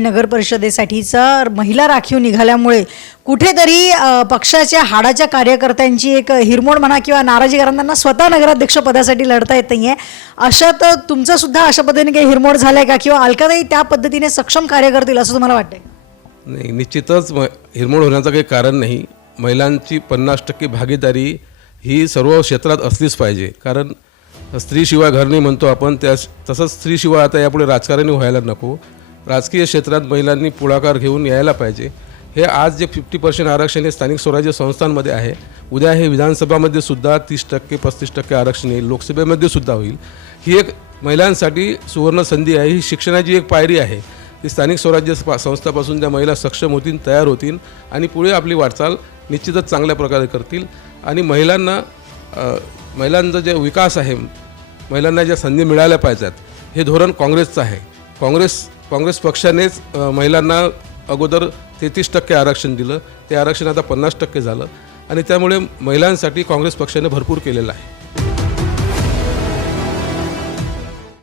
नगर परिषदेसाठीचा महिला राखीव निघाल्यामुळे कुठेतरी पक्षाच्या हाडाच्या कार्यकर्त्यांची एक हिरमोड म्हणा किंवा नाराजी कारण त्यांना स्वतः नगराध्यक्ष पदासाठी लढता येत नाहीये. अशात तुमचं सुद्धा अशा पद्धतीने काही हिरमोड झालाय का? किंवा अलकाताई त्या पद्धतीने सक्षम कार्य करतील असं तुम्हाला वाटतंय? नाही निश्चितच म हिरमोड होण्याचं काही कारण नाही. महिलांची पन्नास टक्के भागीदारी ही सर्व क्षेत्रात असलीच पाहिजे. कारण स्त्रीशिवाय घर नाही म्हणतो आपण त्या तसंच स्त्रीशिवाय आता यापुढे राजकारणी व्हायला नको. राजकीय क्षेत्रात महिलांनी पुढाकार घेऊन यायला पाहिजे. हे आज जे फिफ्टी पर्सेंट आरक्षण हे स्थानिक स्वराज्य संस्थांमध्ये आहे उद्या हे विधानसभामध्ये सुद्धा तीस टक्के पस्तीस टक्के आरक्षण येईल लोकसभेमध्ये सुद्धा होईल. ही एक महिलांसाठी सुवर्ण संधी आहे ही शिक्षणाची एक पायरी आहे. ती स्थानिक स्वराज्य संस्थापासून त्या महिला सक्षम होतील तयार होतील आणि पुढे आपली वाटचाल निश्चितच चांगल्या प्रकारे करतील. आणि महिलांना महिलांचा जे विकास आहे महिलांना ज्या संधी मिळाल्या पाहिजेत हे धोरण काँग्रेसचं आहे. काँग्रेस काँग्रेस पक्षानेच महिलांना अगोदर तेहतीस टक्के आरक्षण दिलं. ते आरक्षण आता पन्नास टक्के झालं. आणि त्यामुळे महिलांसाठी काँग्रेस पक्षाने भरपूर केलेलं आहे.